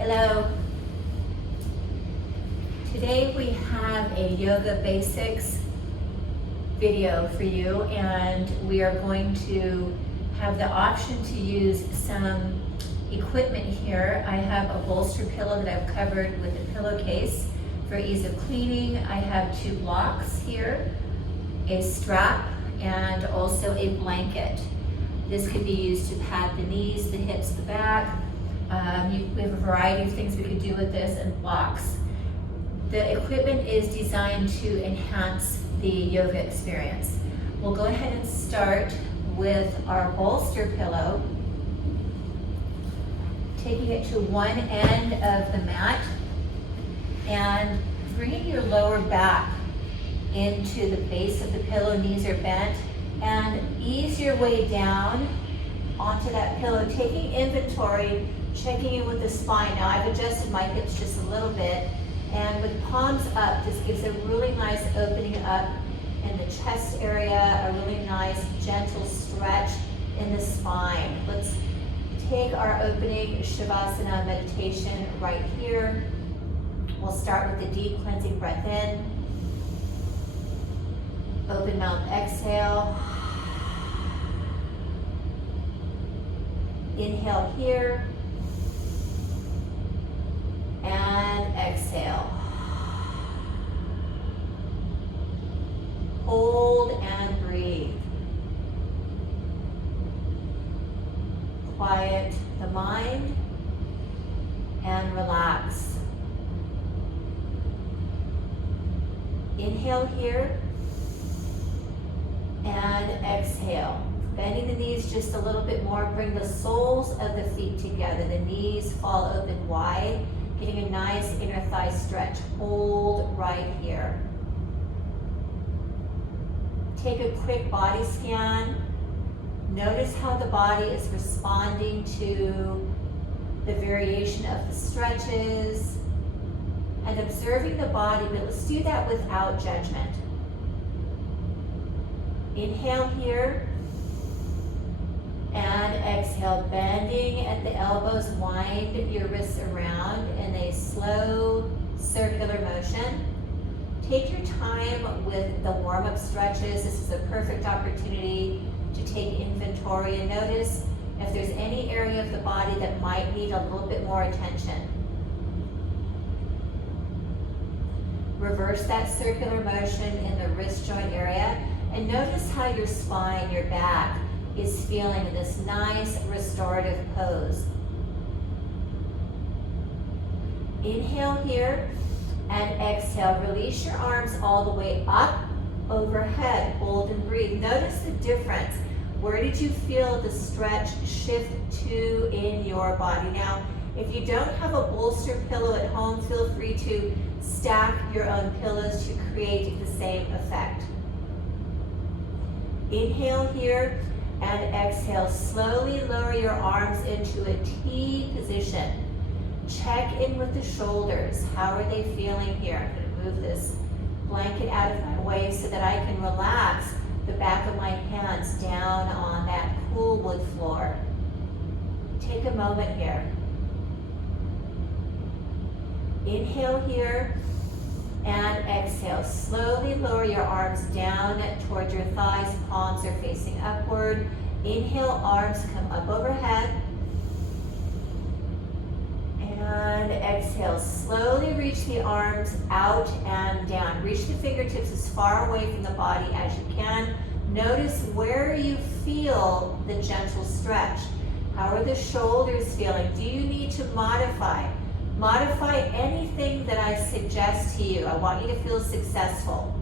Hello. Today we have a yoga basics video for you, and we are going to have the option to use some equipment here. I have a bolster pillow that I've covered with a pillowcase for ease of cleaning. I have 2 blocks here, a strap, and also a blanket. This could be used to pad the knees, the hips, the back. We have a variety of things we could do with this, and blocks. The equipment is designed to enhance the yoga experience. We'll go ahead and start with our bolster pillow, taking it to one end of the mat and bringing your lower back into the base of the pillow, knees are bent, and ease your way down onto that pillow, taking inventory, checking in with the spine. Now I've adjusted my hips just a little bit, and with palms up, this gives a really nice opening up in the chest area, a really nice gentle stretch in the spine. Let's take our opening Shavasana meditation right here. We'll start with a deep cleansing breath in. Open mouth, exhale. Inhale here. And exhale. Hold and breathe. Quiet the mind and relax. Inhale here and exhale. Bending the knees just a little bit more. Bring the soles of the feet together. The knees fall open wide, getting a nice inner thigh stretch. Hold right here. Take a quick body scan. Notice how the body is responding to the variation of the stretches and observing the body, but let's do that without judgment. Inhale here and exhale, bending at the elbows, wind your wrists around in a slow circular motion. Take your time with the warm-up stretches. This is a perfect opportunity to take inventory and notice if there's any area of the body that might need a little bit more attention. Reverse that circular motion in the wrist joint area and notice how your spine, your back, is feeling in this nice restorative pose. Inhale here and exhale. Release your arms all the way up, overhead. Hold and breathe. Notice the difference. Where did you feel the stretch shift to in your body? Now, if you don't have a bolster pillow at home, feel free to stack your own pillows to create the same effect. Inhale here and exhale. Slowly lower your arms into a T position. Check in with the shoulders. How are they feeling here? I'm going to move this blanket out of my way so that I can relax the back of my hands down on that cool wood floor. Take a moment here. Inhale here and exhale. Slowly lower your arms down towards your thighs. Palms are facing upward. Inhale, arms come up overhead. And exhale. Slowly reach the arms out and down. Reach the fingertips as far away from the body as you can. Notice where you feel the gentle stretch. How are the shoulders feeling? Do you need to modify? Modify anything that I suggest to you. I want you to feel successful.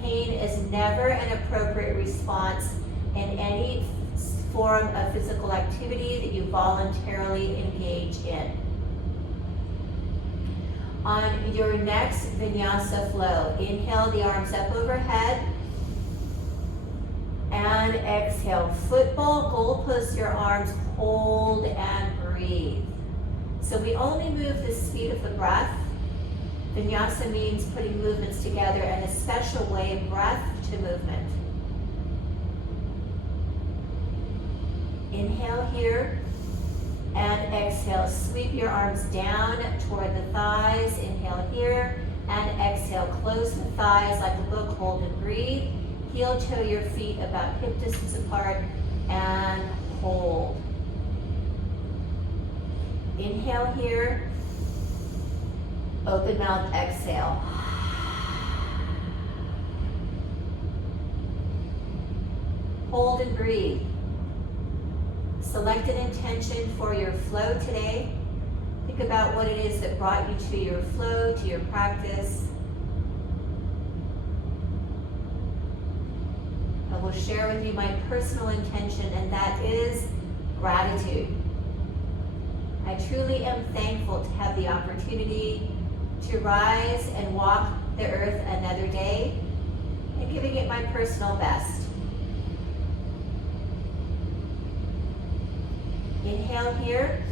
Pain is never an appropriate response in any form of physical activity that you voluntarily engage in. On your next vinyasa flow, inhale the arms up overhead and exhale. Football, goalpost your arms, hold and breathe. So we only move the speed of the breath. Vinyasa means putting movements together in a special way, breath to movement. Inhale here And exhale, sweep your arms down toward the thighs. Inhale here. And exhale, close the thighs like a book, hold and breathe. Heel toe your feet about hip distance apart and hold. Inhale here. Open mouth, exhale. Hold and breathe. Select an intention for your flow today. Think about what it is that brought you to your flow, to your practice. I will share with you my personal intention, and that is gratitude. I truly am thankful to have the opportunity to rise and walk the earth another day and giving it my personal best. Inhale here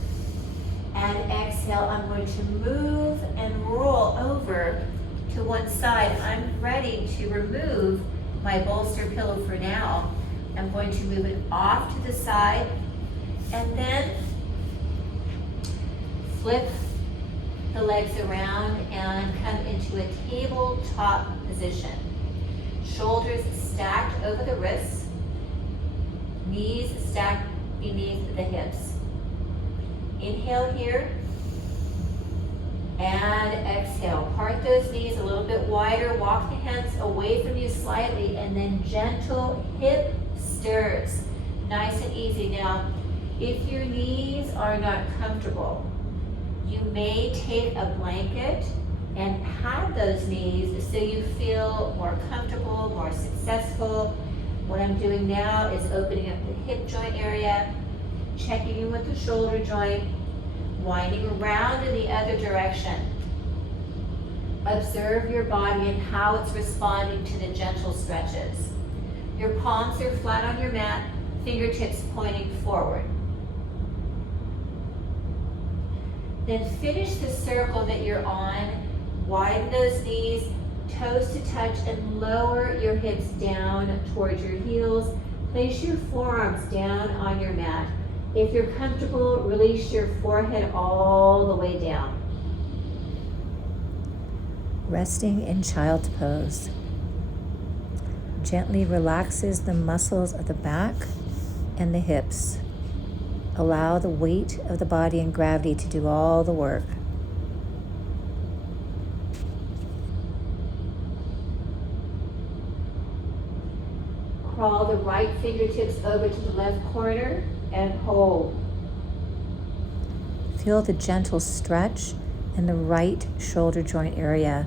and exhale. I'm going to move and roll over to one side. I'm ready to remove my bolster pillow for now. I'm going to move it off to the side and then flip the legs around and come into a tabletop position. Shoulders stacked over the wrists, knees stacked beneath the hips. Inhale here and exhale. Part those knees a little bit wider. Walk the hands away from you slightly and then gentle hip stirs. Nice and easy. Now, if your knees are not comfortable, you may take a blanket and pad those knees so you feel more comfortable, more successful. What I'm doing now is opening up the hip joint area, checking in with the shoulder joint, winding around in the other direction. Observe your body and how it's responding to the gentle stretches. Your palms are flat on your mat, fingertips pointing forward. Then finish the circle that you're on, widen those knees, toes to touch, and lower your hips down towards your heels. Place your forearms down on your mat. If you're comfortable, release your forehead all the way down. Resting in child's pose. Gently relaxes the muscles of the back and the hips. Allow the weight of the body and gravity to do all the work. Crawl the right fingertips over to the left corner and hold. Feel the gentle stretch in the right shoulder joint area.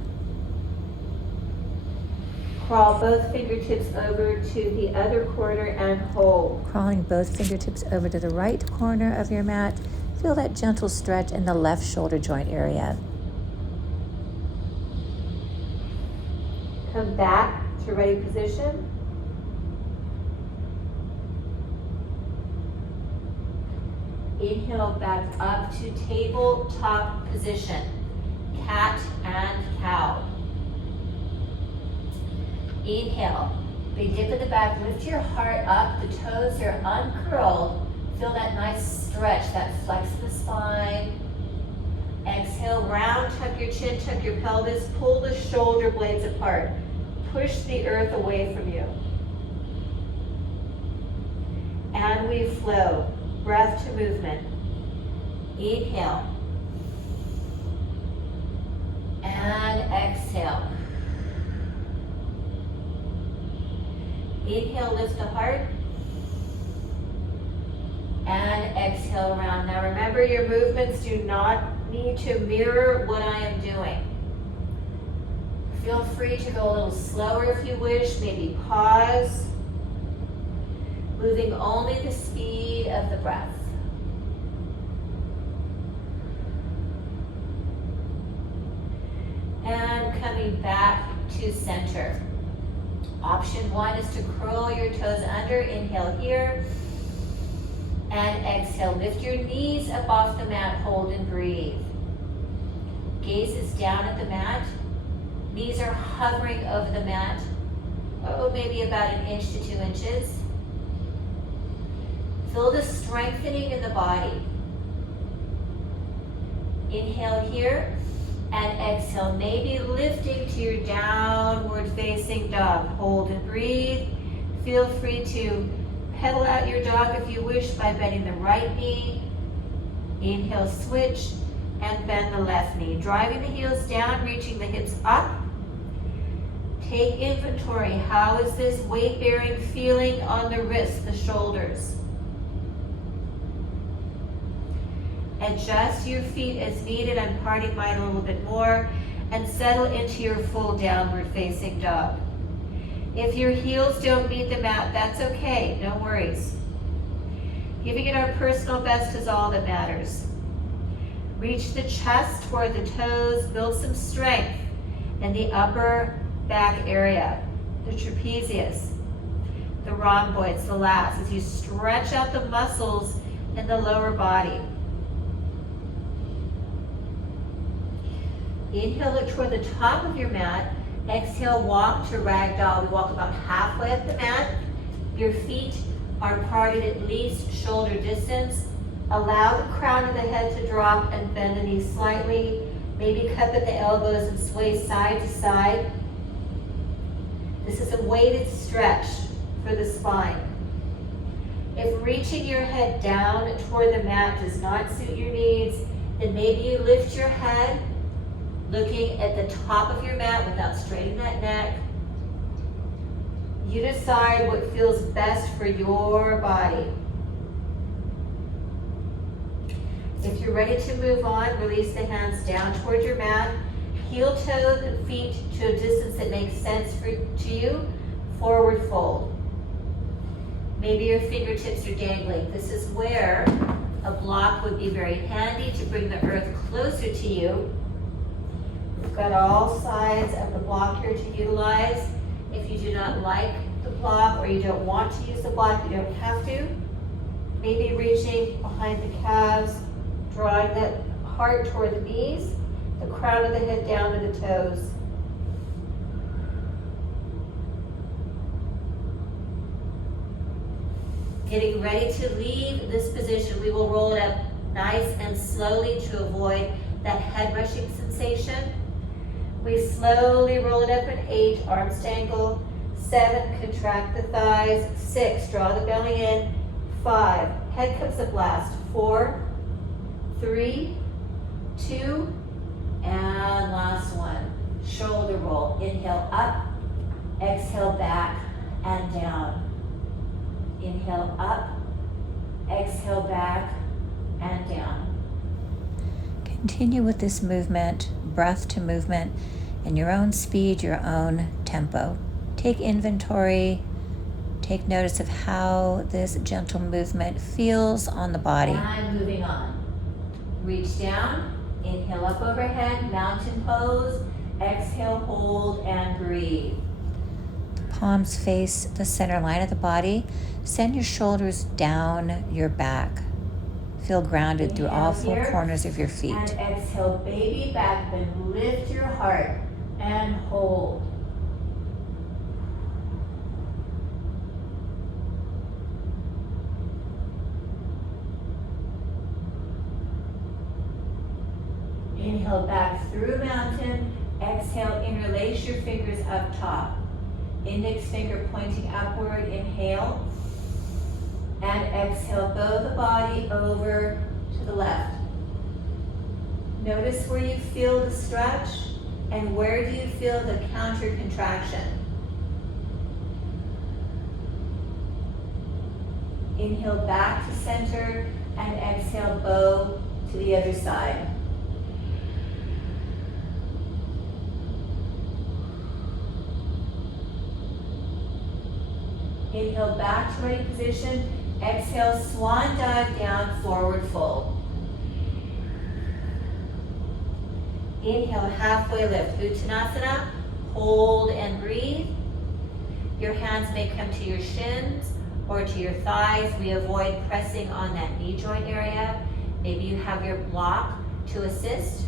Crawl both fingertips over to the other corner and hold. Crawling both fingertips over to the right corner of your mat. Feel that gentle stretch in the left shoulder joint area. Come back to ready position. Inhale back up to tabletop position, cat and cow. Inhale, big dip in the back, lift your heart up, the toes are uncurled. Feel that nice stretch, that flex in the spine. Exhale, round, tuck your chin, tuck your pelvis, pull the shoulder blades apart. Push the earth away from you. And we flow. Breath to movement. Inhale. And exhale. Inhale, lift the heart. And exhale around. Now remember, your movements do not need to mirror what I am doing. Feel free to go a little slower if you wish, maybe pause. Moving only the speed of the breath. And coming back to center. Option one is to curl your toes under. Inhale here. And exhale. Lift your knees up off the mat. Hold and breathe. Gaze is down at the mat. Knees are hovering over the mat. Oh, maybe about 1 inch to 2 inches. Feel the strengthening in the body. Inhale here, and exhale, maybe lifting to your downward facing dog. Hold and breathe. Feel free to pedal out your dog if you wish by bending the right knee. Inhale, switch, and bend the left knee. Driving the heels down, reaching the hips up. Take inventory. How is this weight bearing feeling on the wrists, the shoulders? Adjust your feet as needed. I'm parting mine a little bit more, and settle into your full downward facing dog. If your heels don't meet the mat, that's okay, no worries. Giving it our personal best is all that matters. Reach the chest toward the toes, build some strength in the upper back area, the trapezius, the rhomboids, the lats, as you stretch out the muscles in the lower body. Inhale, look toward the top of your mat. Exhale, walk to ragdoll. We walk about halfway up the mat. Your feet are parted at least shoulder distance. Allow the crown of the head to drop and bend the knees slightly. Maybe cup at the elbows and sway side to side. This is a weighted stretch for the spine. If reaching your head down toward the mat does not suit your needs, then maybe you lift your head, looking at the top of your mat without straining that neck. You decide what feels best for your body. If you're ready to move on, release the hands down toward your mat. Heel toe the feet to a distance that makes sense to you. Forward fold. Maybe your fingertips are dangling. This is where a block would be very handy to bring the earth closer to you. We've got all sides of the block here to utilize. If you do not like the block or you don't want to use the block, you don't have to. Maybe reaching behind the calves, drawing the heart toward the knees, the crown of the head down to the toes. Getting ready to leave this position, we will roll it up nice and slowly to avoid that head rushing sensation. We slowly roll it up in 8, arms dangle. 7, contract the thighs. 6, draw the belly in. 5, head comes a blast. 4, 3, 2, and last one. Shoulder roll. Inhale up, exhale back and down. Inhale up, exhale back and down. Continue with this movement, breath to movement, in your own speed, your own tempo. Take inventory, take notice of how this gentle movement feels on the body. And moving on. Reach down, inhale up overhead, mountain pose, exhale, hold, and breathe. Palms face the center line of the body. Send your shoulders down your back. Feel grounded through all 4 corners of your feet. And exhale, baby back bend. Lift your heart and hold. Inhale back through mountain. Exhale, interlace your fingers up top. Index finger pointing upward. Inhale. And exhale, bow the body over to the left. Notice where you feel the stretch and where do you feel the counter contraction. Inhale back to center and exhale, bow to the other side. Inhale back to ready position. Exhale, swan dive down, forward fold. Inhale, halfway lift, Uttanasana. Hold and breathe. Your hands may come to your shins or to your thighs. We avoid pressing on that knee joint area. Maybe you have your block to assist.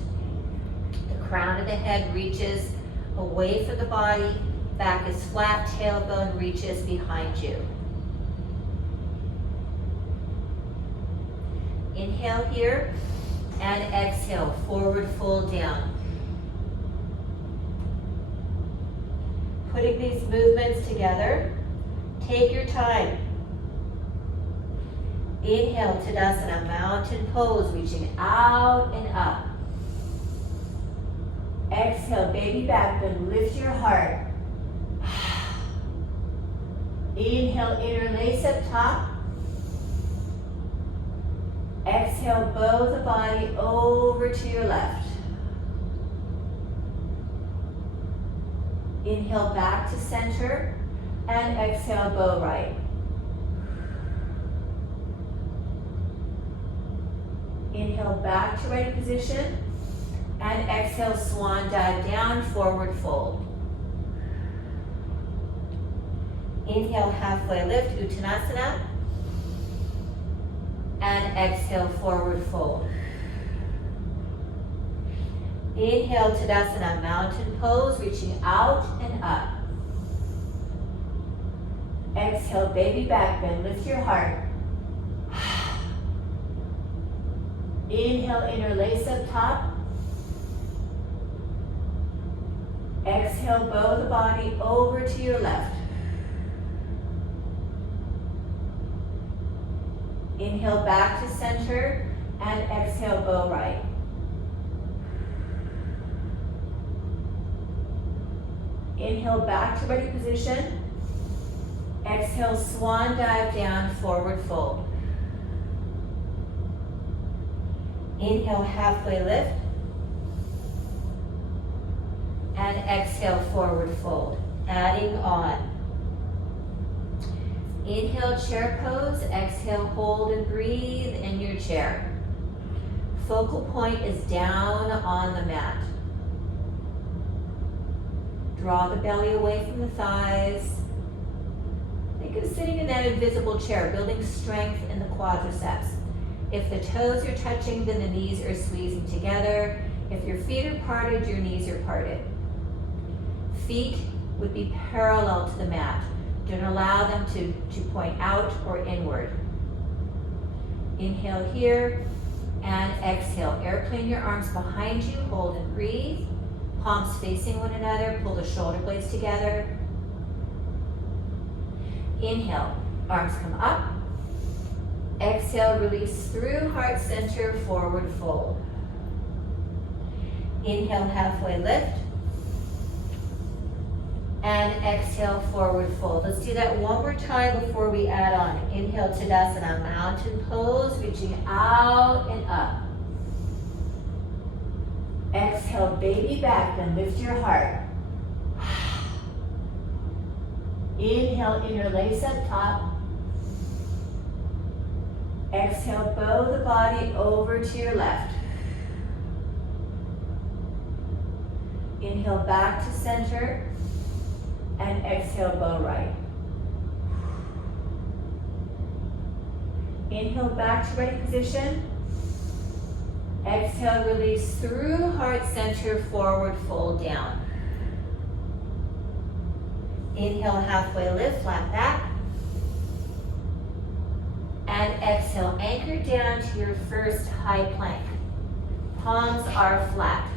The crown of the head reaches away from the body. Back is flat, tailbone reaches behind you. Inhale here, And exhale, forward fold down. Putting these movements together, take your time. Inhale, Tadasana, mountain pose, reaching out and up. Exhale, baby back bend, lift your heart. Inhale, interlace up top. Exhale, bow the body over to your left. Inhale, back to center, and exhale, bow right. Inhale, back to ready position, and exhale, swan dive down, forward fold. Inhale, halfway lift, Uttanasana, and exhale, forward fold. Inhale, Tadasana, mountain pose, reaching out and up. Exhale, baby back bend, lift your heart. Inhale, interlace up top. Exhale, bow the body over to your left. Inhale, back to center, and exhale, bow right. Inhale, back to ready position. Exhale, swan dive down, forward fold. Inhale, halfway lift. And exhale, forward fold. Adding on. Inhale, chair pose. Exhale, hold and breathe in your chair. Focal point is down on the mat. Draw the belly away from the thighs. Think of sitting in that invisible chair, building strength in the quadriceps. If the toes are touching, then the knees are squeezing together. If your feet are parted, your knees are parted. Feet would be parallel to the mat. Don't allow them to point out or inward. Inhale here and exhale. Airplane your arms behind you, hold and breathe. Palms facing one another, pull the shoulder blades together. Inhale, arms come up. Exhale, release through heart center, forward fold. Inhale, halfway lift. And exhale, forward fold. Let's do that one more time before we add on. Inhale, Tadasana, mountain pose, reaching out and up. Exhale, baby back, then lift your heart. Inhale, interlace up top. Exhale, bow the body over to your left. Inhale, back to center. And exhale, bow right. Inhale, back to ready position. Exhale, release through heart center, forward fold down. Inhale, halfway lift, flat back. And exhale, anchor down to your first high plank. Palms are flat.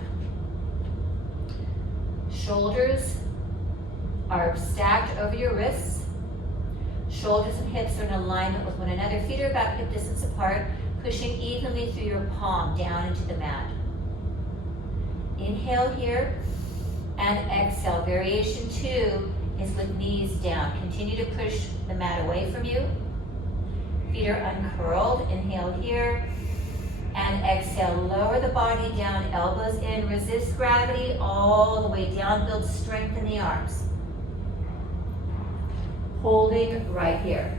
Shoulders are stacked over your wrists. Shoulders and hips are in alignment with one another. Feet are about hip distance apart, pushing evenly through your palm down into the mat. Inhale here and exhale. Variation 2 is with knees down. Continue to push the mat away from you. Feet are uncurled. Inhale here and exhale. Lower the body down, elbows in. Resist gravity all the way down. Build strength in the arms. Holding right here.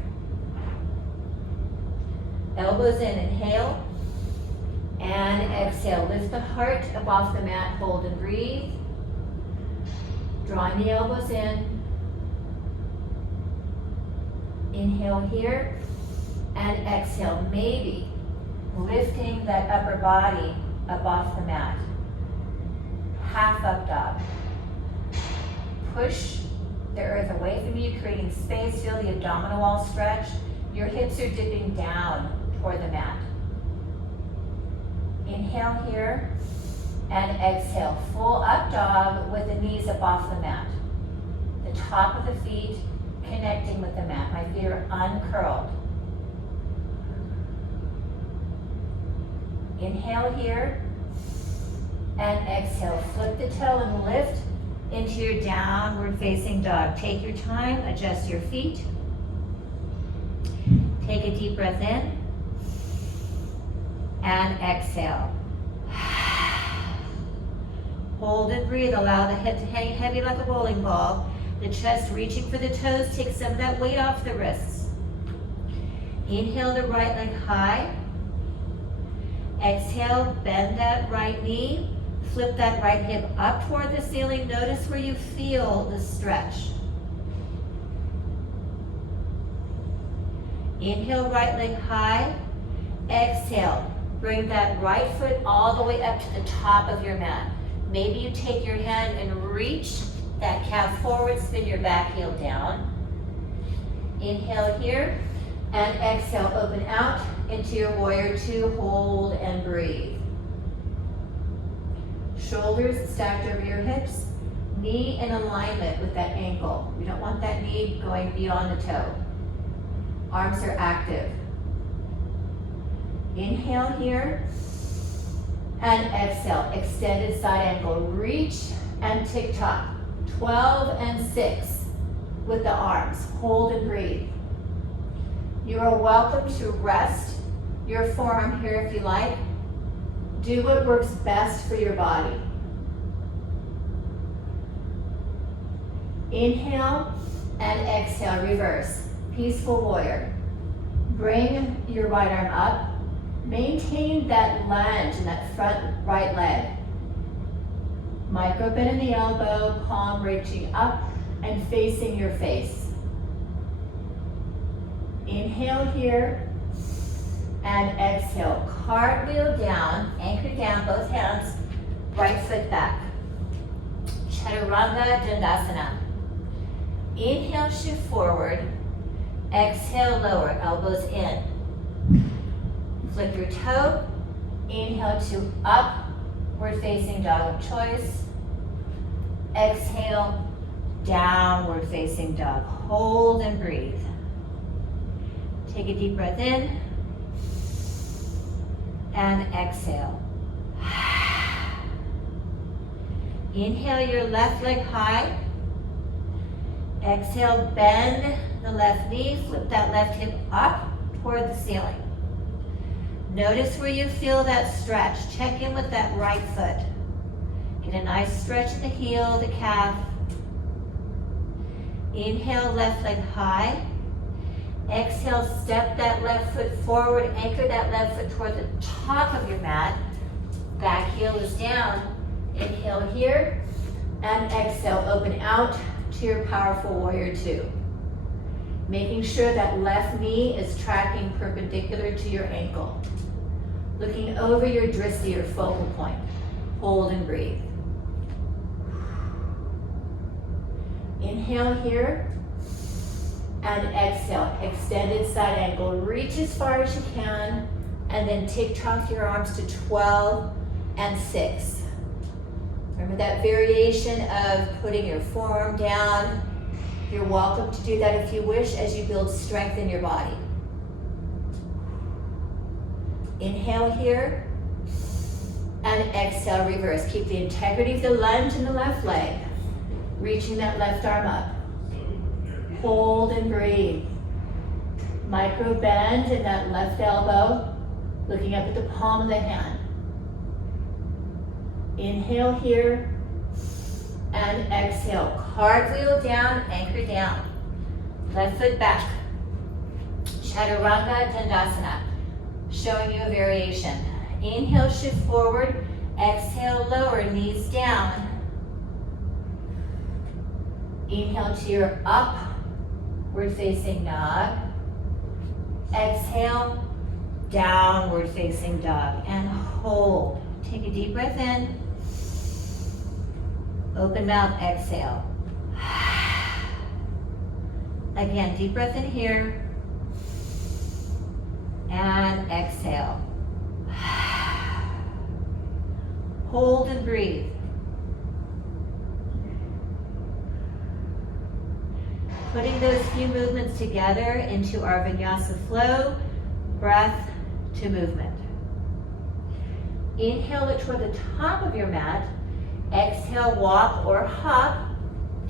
Elbows in, inhale, and exhale. Lift the heart up off the mat, hold and breathe. Drawing the elbows in. Inhale here, and exhale. Maybe lifting that upper body up off the mat. Half up dog. Push the earth away from you, creating space. Feel the abdominal wall stretch. Your hips are dipping down toward the mat. Inhale here and exhale. Full up dog with the knees up off the mat. The top of the feet connecting with the mat. My feet are uncurled. Inhale here and exhale. Flip the toe and lift into your downward facing dog. Take your time, adjust your feet. Take a deep breath in and exhale. Hold and breathe. Allow the head to hang heavy like a bowling ball. The chest reaching for the toes. Take some of that weight off the wrists. Inhale the right leg high. Exhale, bend that right knee. Flip that right hip up toward the ceiling. Notice where you feel the stretch. Inhale, right leg high. Exhale, bring that right foot all the way up to the top of your mat. Maybe you take your hand and reach that calf forward, spin your back heel down. Inhale here, and exhale, open out into your warrior two, hold and breathe. Shoulders stacked over your hips, knee in alignment with that ankle. We don't want that knee going beyond the toe. Arms are active. Inhale here, and exhale, extended side angle. Reach and tick-tock. 12 and 6 with the arms. Hold and breathe. You are welcome to rest your forearm here if you like. Do what works best for your body. Inhale and exhale, reverse. Peaceful warrior. Bring your right arm up. Maintain that lunge in that front right leg. Micro bend in the elbow, palm reaching up and facing your face. Inhale here and exhale. Cartwheel down, anchor down, both hands, right foot back. Chaturanga Dandasana. Inhale, shift forward. Exhale, lower, elbows in. Flip your toe. Inhale to upward facing dog of choice. Exhale, downward facing dog. Hold and breathe. Take a deep breath in and exhale. Inhale your left leg high. Exhale, bend the left knee, flip that left hip up toward the ceiling. Notice where you feel that stretch. Check in with that right foot. Get a nice stretch in the heel, the calf. Inhale, left leg high. Exhale, step that left foot forward, anchor that left foot toward the top of your mat. Back heel is down. Inhale here, and exhale, open out to your powerful warrior two. Making sure that left knee is tracking perpendicular to your ankle. Looking over your drishti or focal point. Hold and breathe. Inhale here, and exhale, extended side angle. Reach as far as you can, and then tick-tock your arms to 12 and 6. Remember that variation of putting your forearm down. You're welcome to do that if you wish as you build strength in your body. Inhale here, and exhale, reverse. Keep the integrity of the lunge in the left leg. Reaching that left arm up. Hold and breathe. Micro bend in that left elbow, looking up at the palm of the hand. Inhale here, and exhale. Cartwheel down, anchor down. Left foot back. Chaturanga Dandasana. Showing you a variation. Inhale, shift forward. Exhale, lower, knees down. Inhale to your upward facing dog. Exhale, downward facing dog. And hold. Take a deep breath in. Open mouth, exhale. Again, deep breath in here. And exhale. Hold and breathe. Putting those few movements together into our vinyasa flow, breath to movement. Inhale, look toward the top of your mat. Exhale, walk or hop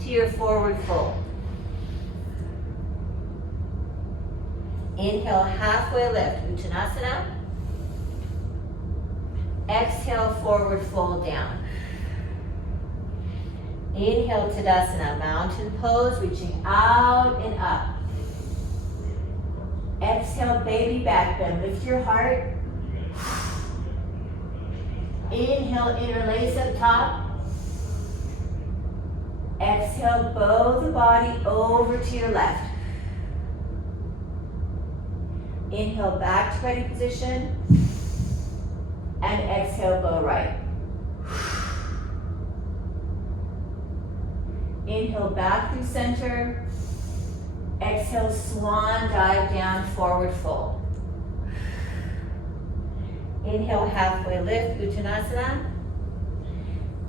to your forward fold. Inhale, halfway lift, Uttanasana. Exhale, forward fold down. Inhale, Tadasana, mountain pose, reaching out and up. Exhale, baby back bend, lift your heart. Inhale, interlace up top. Exhale, bow the body over to your left. Inhale, back to ready position. And exhale, bow right. Inhale, back through center. Exhale, swan dive down, forward fold. Inhale, halfway lift, Uttanasana.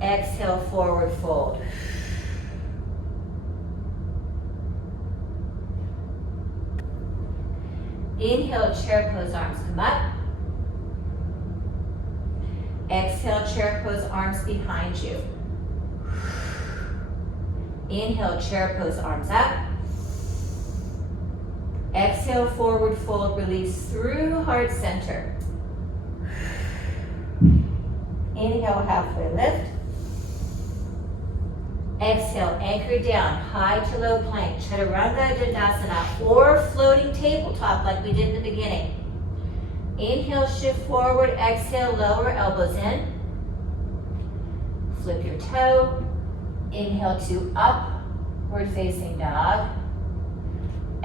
Exhale, forward fold. Inhale, chair pose, arms come up. Exhale, chair pose, arms behind you. Inhale, chair pose, arms up. Exhale, forward fold, release through heart center. Inhale, halfway lift. Exhale, anchor down, high to low plank, Chaturanga Dandasana, or floating tabletop like we did in the beginning. Inhale, shift forward, exhale, lower elbows in. Flip your toe. Inhale to upward facing dog.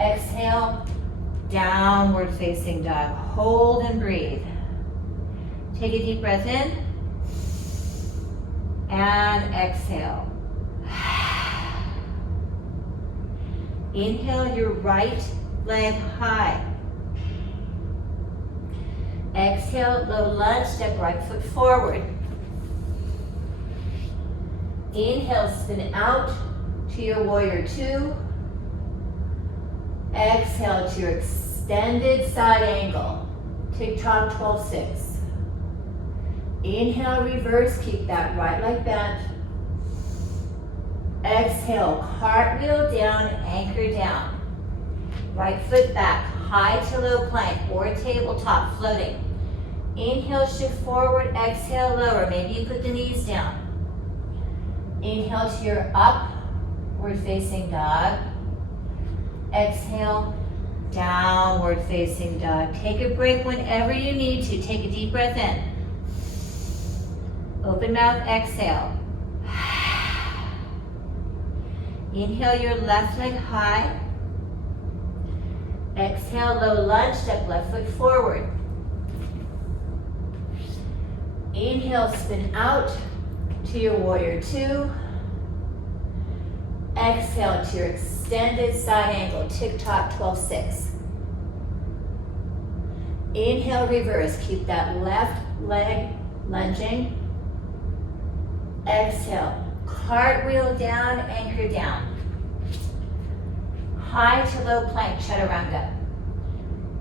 Exhale, downward facing dog. Hold and breathe. Take a deep breath in. And exhale. Inhale your right leg high. Exhale, low lunge, step right foot forward. Inhale, spin out to your warrior two. Exhale to your extended side angle. TikTok 12-6. Inhale, reverse, keep that right leg bent. Exhale, cartwheel down, anchor down. Right foot back, high to low plank or tabletop, floating. Inhale, shift forward, exhale, lower. Maybe you put the knees down. Inhale to your upward facing dog. Exhale, downward facing dog. Take a break whenever you need to. Take a deep breath in. Open mouth, exhale. Inhale your left leg high. Exhale, low lunge, step left foot forward. Inhale, spin out to your warrior two. Exhale to your extended side angle, TikTok 12-6. Inhale, reverse, keep that left leg lunging. Exhale, cartwheel down, anchor down. High to low plank, Chaturanga.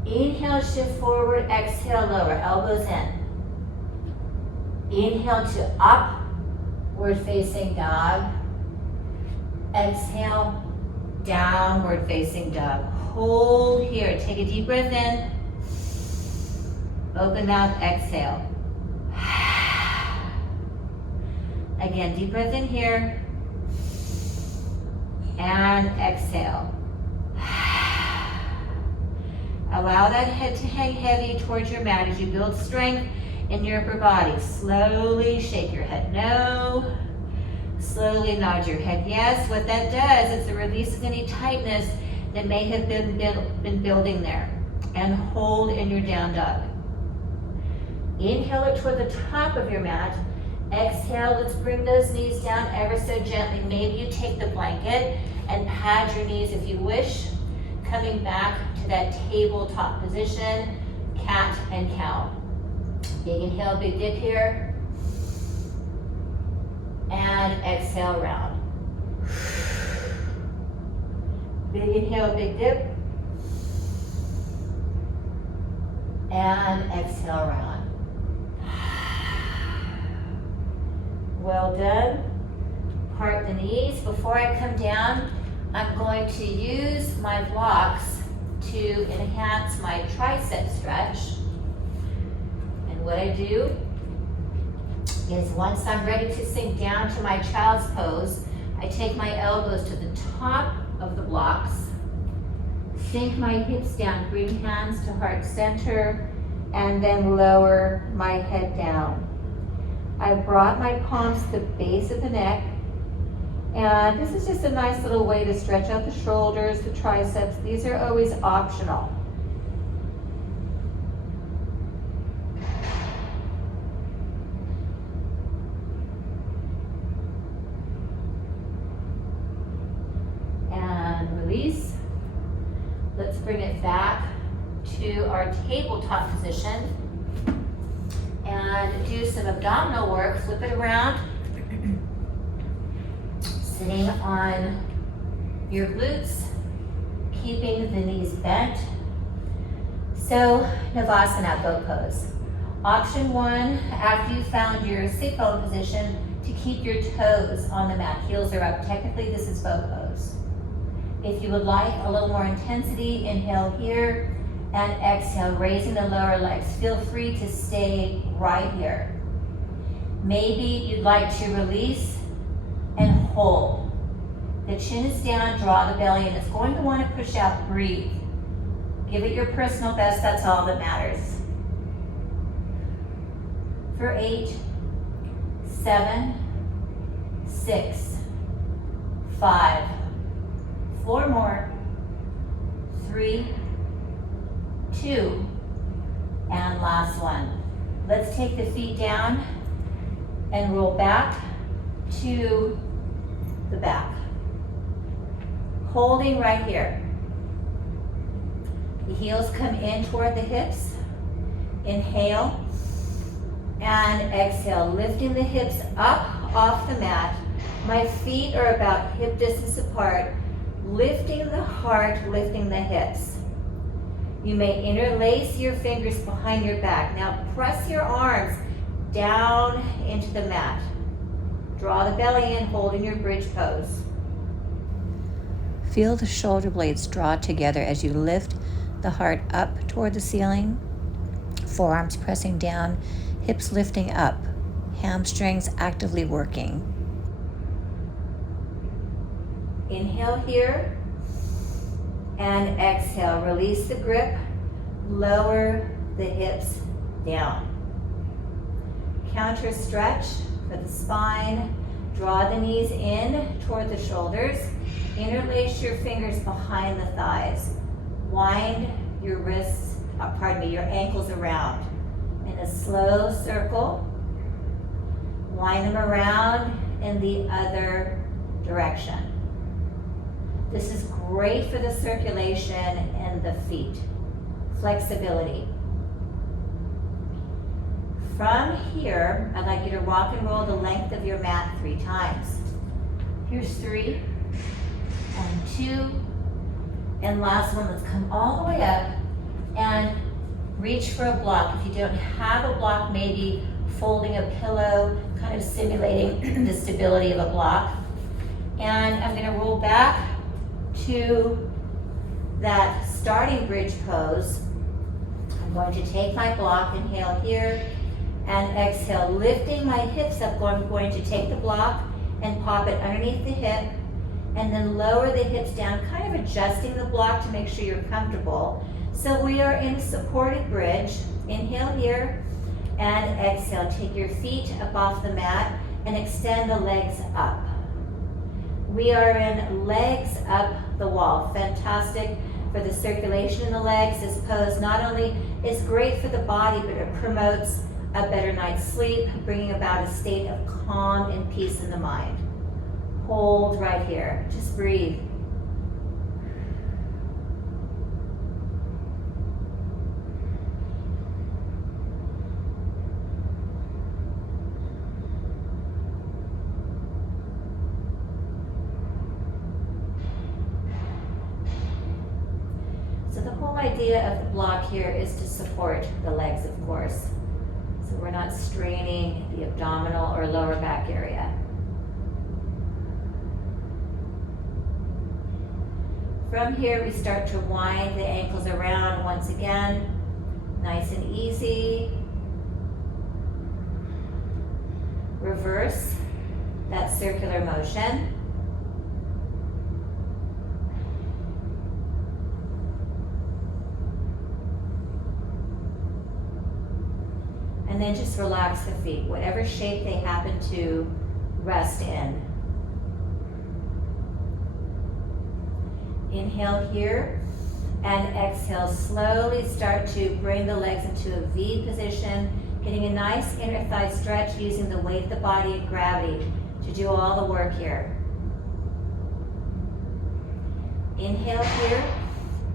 Inhale, shift forward, exhale, lower, elbows in. Inhale to upward facing dog. Exhale, downward facing dog. Hold here, take a deep breath in. Open mouth, exhale. Again, deep breath in here. And exhale. Allow that head to hang heavy towards your mat as you build strength in your upper body. Slowly shake your head no. Slowly nod your head yes. What that does is it releases any tightness that may have been building there. And hold in your down dog. Inhale it toward the top of your mat. Exhale, let's bring those knees down ever so gently. Maybe you take the blanket and pad your knees if you wish. Coming back to that tabletop position, cat and cow. Big inhale, big dip here. and exhale, round. Big inhale, big dip, and exhale, round. Well done. Part the knees. Before I come down, I'm going to use my blocks to enhance my tricep stretch. And what I do is once I'm ready to sink down to my child's pose, I take my elbows to the top of the blocks, sink my hips down, bring hands to heart center, and then lower my head down. I brought my palms to the base of the neck, and this is just a nice little way to stretch out the shoulders, the triceps. These are always optional. And release. Let's bring it back to our tabletop position and do some abdominal work. Flip it around. Sitting on your glutes, keeping the knees bent. So, Navasana, boat pose. Option one, after you found your sit bone position, to keep your toes on the mat. Heels are up. Technically, this is boat pose. If you would like a little more intensity, inhale here and exhale, raising the lower legs. Feel free to stay right here. Maybe you'd like to release and hold. The chin is down, draw the belly, and it's going to want to push out. Breathe. Give it your personal best, that's all that matters. For 8, 7, 6, 5, 4 more, 3, 2, and last one. Let's take the feet down and roll back to the back. Holding right here. The heels come in toward the hips. Inhale and exhale, lifting the hips up off the mat. My feet are about hip distance apart, lifting the heart, lifting the hips. You may interlace your fingers behind your back. Now press your arms down into the mat. Draw the belly in, holding your bridge pose. Feel the shoulder blades draw together as you lift the heart up toward the ceiling. Forearms pressing down, hips lifting up, hamstrings actively working. Inhale here and exhale. Release the grip, lower the hips down. Counter stretch for the spine. Draw the knees in toward the shoulders. Interlace your fingers behind the thighs. Wind your wrists, your ankles around in a slow circle. Wind them around in the other direction. This is great for the circulation in the feet. Flexibility. From here, I'd like you to rock and roll the length of your mat 3 times. Here's 3 and 2, and last one. Let's come all the way up and reach for a block. If you don't have a block, maybe folding a pillow, kind of simulating the stability of a block. And I'm going to roll back to that starting bridge pose. I'm going to take my block, inhale here, and exhale, lifting my hips up. I'm going to take the block and pop it underneath the hip, and then lower the hips down, kind of adjusting the block to make sure you're comfortable. So we are in a supported bridge. Inhale here, and exhale. Take your feet up off the mat and extend the legs up. We are in legs up the wall. Fantastic for the circulation in the legs. This pose not only is great for the body, but it promotes a better night's sleep, bringing about a state of calm and peace in the mind. Hold right here. Just breathe. whole idea of the block here is to support the legs, of course. So we're not straining the abdominal or lower back area. From here, we start to wind the ankles around once again, nice and easy. Reverse that circular motion. And then just relax the feet, whatever shape they happen to rest in. Inhale here and exhale. Slowly start to bring the legs into a V position, getting a nice inner thigh stretch using the weight of the body and gravity to do all the work here. Inhale here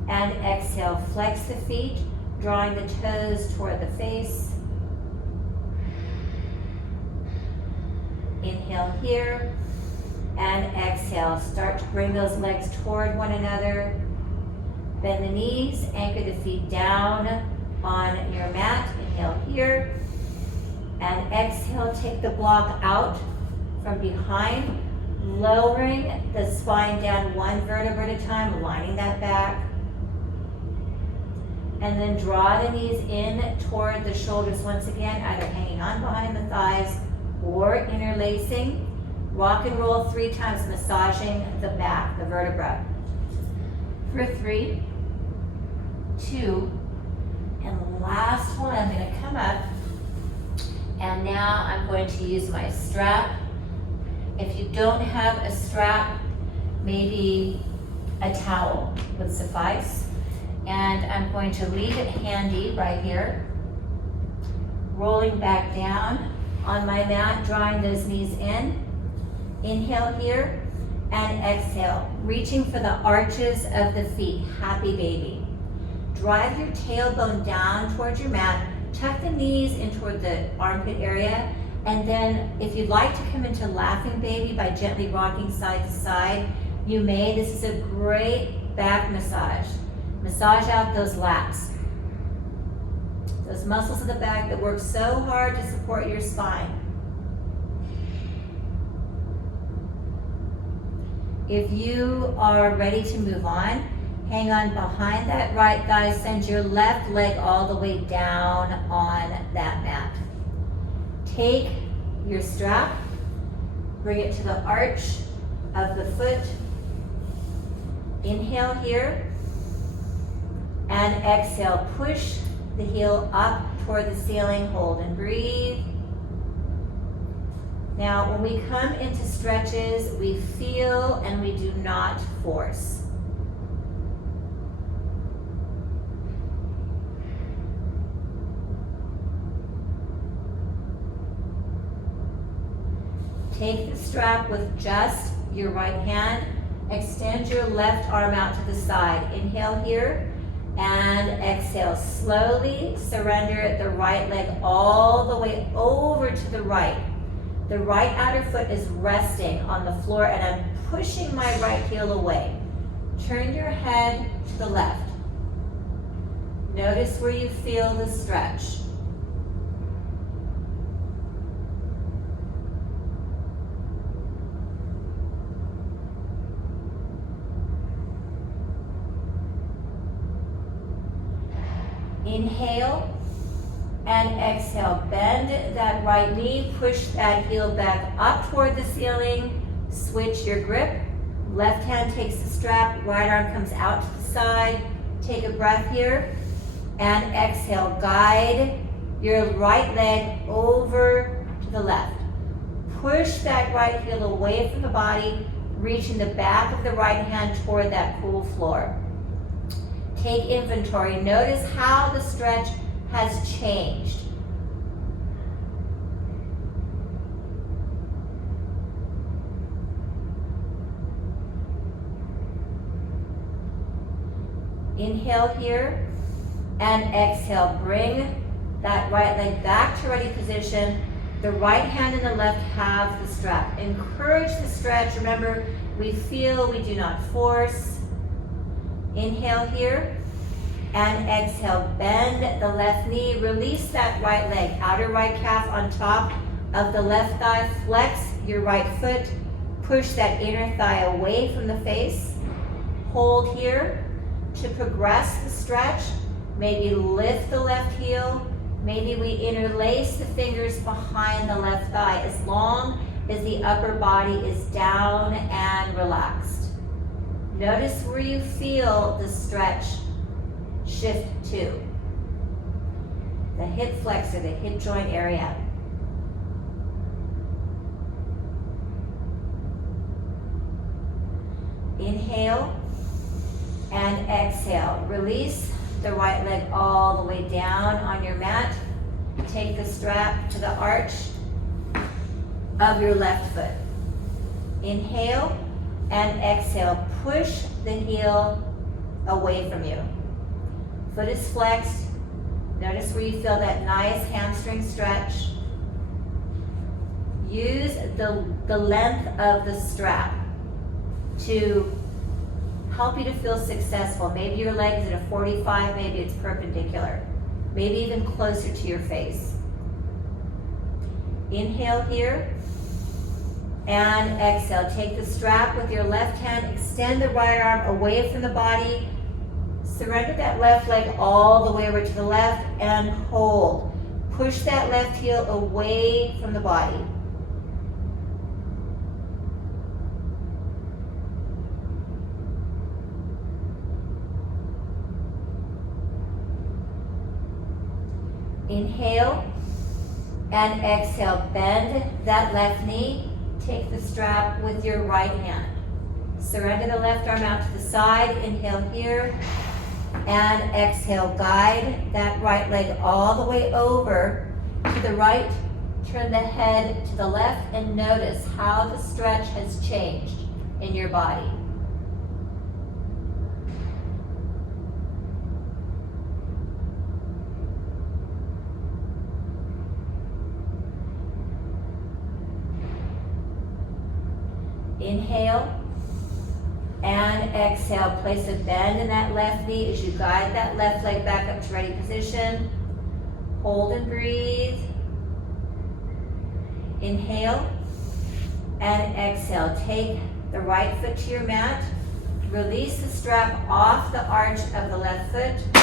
and exhale. Flex the feet, drawing the toes toward the face. Inhale here and exhale. Start to bring those legs toward one another. Bend the knees, anchor the feet down on your mat. Inhale here and exhale. Take the block out from behind, lowering the spine down one vertebra at a time, lining that back. And then draw the knees in toward the shoulders once again, either hanging on behind the thighs or interlacing. Rock and roll 3 times, massaging the back, the vertebra. For 3, 2, and last one, I'm going to come up, and now I'm going to use my strap. If you don't have a strap, maybe a towel would suffice. And I'm going to leave it handy right here, rolling back down on my mat, drawing those knees in. Inhale here and exhale, reaching for the arches of the feet, happy baby. Drive your tailbone down towards your mat, tuck the knees in toward the armpit area, and then if you'd like to come into laughing baby by gently rocking side to side, you may. This is a great back massage. Massage out those lats, those muscles of the back that work so hard to support your spine. If you are ready to move on, hang on behind that right thigh, send your left leg all the way down on that mat. Take your strap, bring it to the arch of the foot. Inhale here and exhale. Push the heel up toward the ceiling, hold and breathe. Now, when we come into stretches, we feel and we do not force. Take the strap with just your right hand. Extend your left arm out to the side. Inhale here and exhale. Slowly surrender the right leg all the way over to the right. The right outer foot is resting on the floor and I'm pushing my right heel away. Turn your head to the left. Notice where you feel the stretch. Inhale and exhale. Bend that right knee, push that heel back up toward the ceiling. Switch your grip. Left hand takes the strap, right arm comes out to the side. Take a breath here and exhale. Guide your right leg over to the left. Push that right heel away from the body, reaching the back of the right hand toward that cool floor. Take inventory. Notice how the stretch has changed. Inhale here and exhale. Bring that right leg back to ready position. The right hand and the left have the strap. Encourage the stretch. Remember, we feel, we do not force. Inhale here And exhale, bend the left knee, release that right leg, outer right calf on top of the left thigh, flex your right foot, push that inner thigh away from the face, hold here to progress the stretch, maybe lift the left heel, maybe we interlace the fingers behind the left thigh as long as the upper body is down and relaxed. Notice where you feel the stretch shift to. The hip flexor, the hip joint area. Inhale and exhale. Release the right leg all the way down on your mat. Take the strap to the arch of your left foot. Inhale and exhale. Push the heel away from you. Foot is flexed. Notice where you feel that nice hamstring stretch. Use the length of the strap to help you to feel successful. Maybe your leg is at a 45, maybe it's perpendicular. Maybe even closer to your face. Inhale here and exhale. Take the strap with your left hand, extend the right arm away from the body. Surrender that left leg all the way over to the left and hold. Push that left heel away from the body. Inhale and exhale. Bend that left knee. Take the strap with your right hand. Surrender the left arm out to the side. Inhale here. And exhale, guide that right leg all the way over to the right. Turn the head to the left and notice how the stretch has changed in your body. Inhale. And exhale, place a bend in that left knee as you guide that left leg back up to ready position. Hold and breathe. Inhale and exhale. Take the right foot to your mat. Release the strap off the arch of the left foot,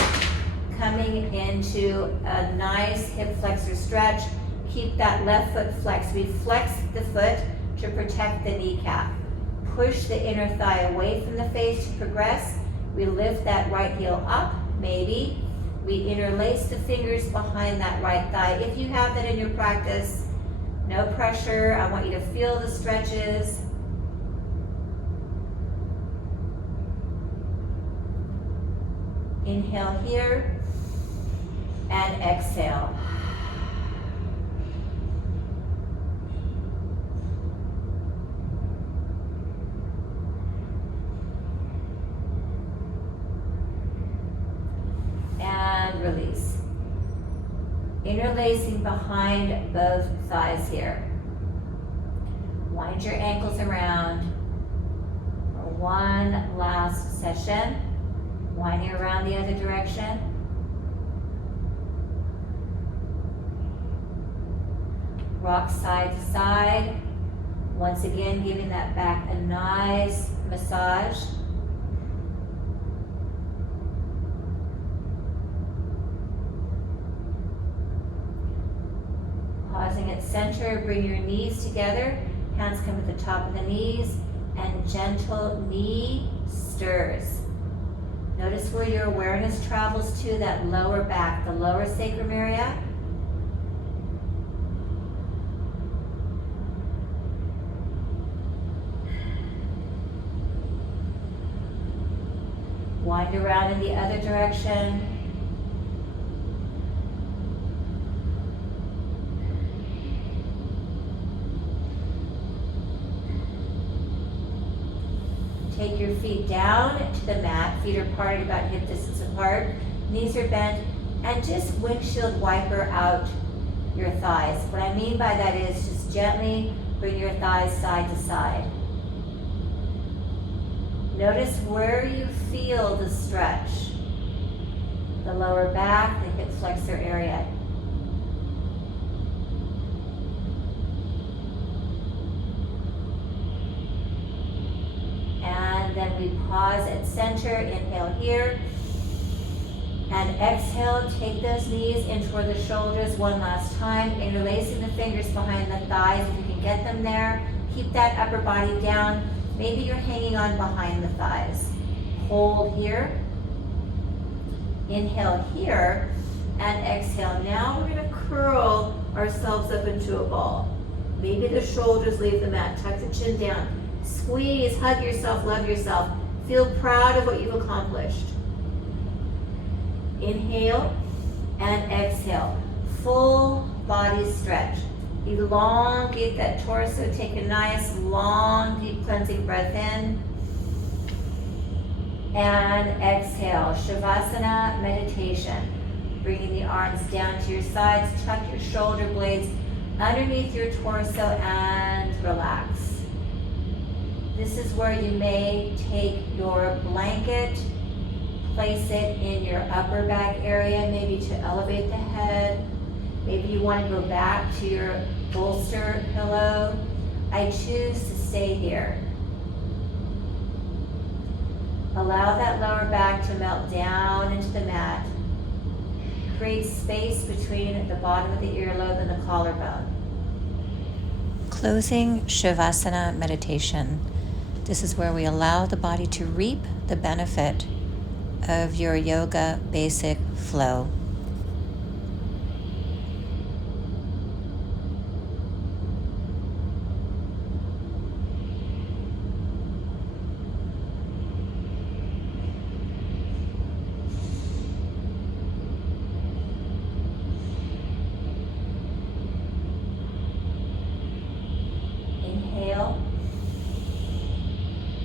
coming into a nice hip flexor stretch. Keep that left foot flexed. We flex the foot to protect the kneecap. Push the inner thigh away from the face to progress. We lift that right heel up, maybe. We interlace the fingers behind that right thigh. If you have that in your practice, no pressure. I want you to feel the stretches. Inhale here and exhale. Release. Interlacing behind both thighs here. Wind your ankles around for one last session. Winding around the other direction. Rock side to side. Once again, giving that back a nice massage. Pausing at center, bring your knees together, hands come to the top of the knees, and gentle knee stirs. Notice where your awareness travels to, that lower back, the lower sacrum area. Wind around in the other direction. Take your feet down to the mat. Feet are parted about hip distance apart. Knees are bent. And just windshield wiper out your thighs. What I mean by that is just gently bring your thighs side to side. Notice where you feel the stretch. the lower back, the hip flexor area. And then we pause at center, inhale here. And exhale, take those knees in toward the shoulders one last time, interlacing the fingers behind the thighs if you can get them there. Keep that upper body down. Maybe you're hanging on behind the thighs. Hold here. Inhale here and exhale. Now we're gonna curl ourselves up into a ball. Maybe the shoulders leave the mat, tuck the chin down. Squeeze, hug yourself, love yourself. Feel proud of what you've accomplished. Inhale and exhale. Full body stretch. Elongate that torso. Take a nice, long, deep cleansing breath in. And exhale. Shavasana meditation. Bringing the arms down to your sides. Tuck your shoulder blades underneath your torso and relax. This is where you may take your blanket, place it in your upper back area, maybe to elevate the head. Maybe you want to go back to your bolster pillow. I choose to stay here. Allow that lower back to melt down into the mat. Create space between the bottom of the earlobe and the collarbone. Closing Shavasana meditation. This is where we allow the body to reap the benefit of your yoga basic flow. Inhale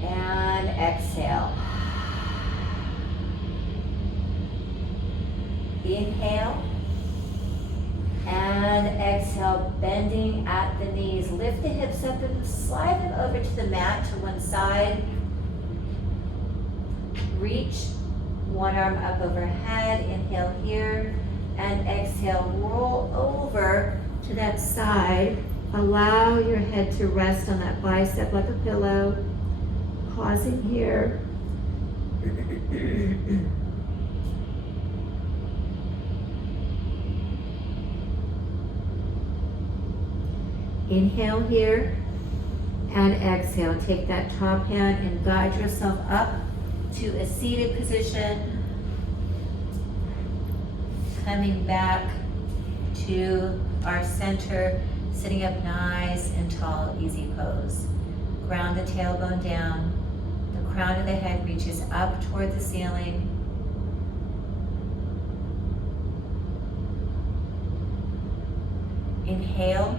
and exhale. Inhale and exhale, bending at the knees. Lift the hips up and slide them over to the mat to one side. Reach one arm up overhead. Inhale here and exhale. Roll over to that side. Allow your head to rest on that bicep like a pillow. Pausing here. Inhale here and exhale. Take that top hand and guide yourself up to a seated position. Coming back to our center, sitting up nice and tall, easy pose. Ground the tailbone down. The crown of the head reaches up toward the ceiling. Inhale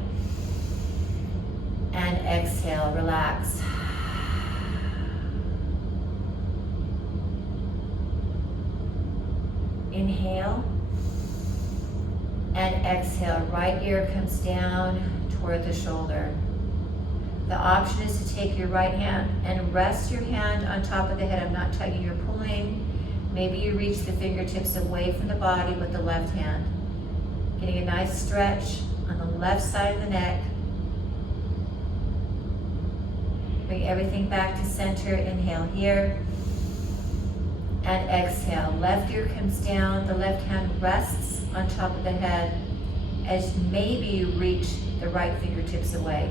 and exhale, relax. Inhale and exhale. Right ear comes down toward the shoulder. The option is to take your right hand and rest your hand on top of the head. I'm not tugging or pulling. Maybe you reach the fingertips away from the body with the left hand. Getting a nice stretch on the left side of the neck. Bring everything back to center. Inhale here. And exhale. Left ear comes down. The left hand rests on top of the head as maybe you reach the right fingertips away.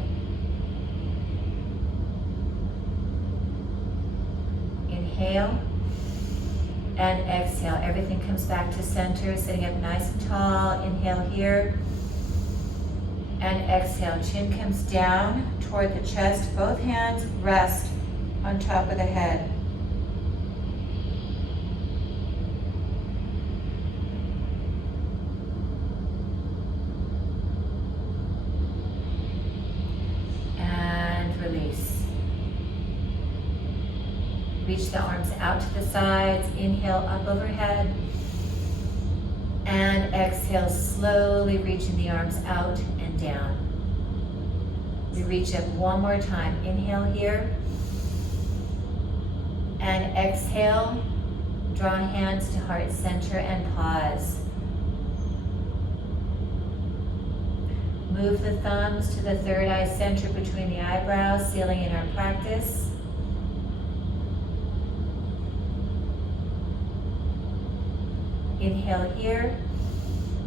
Inhale and exhale. Everything comes back to center, sitting up nice and tall. Inhale here and exhale. Chin comes down toward the chest. Both hands rest on top of the head. And release. Reach the arms out to the sides. Inhale up overhead. And exhale, slowly reaching the arms out and down. We reach up one more time. Inhale here. And exhale. Draw hands to heart center and pause. Move the thumbs to the third eye center between the eyebrows, sealing in our practice. Inhale here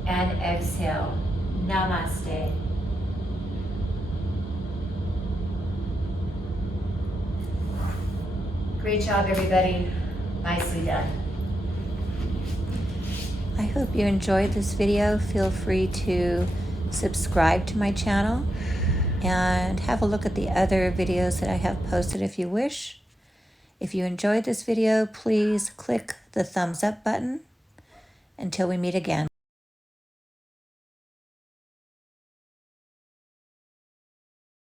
and exhale. Namaste. Great job, everybody. Nicely done. I hope you enjoyed this video. Feel free to subscribe to my channel and have a look at the other videos that I have posted if you wish. If you enjoyed this video, please click the thumbs up button. Until we meet again.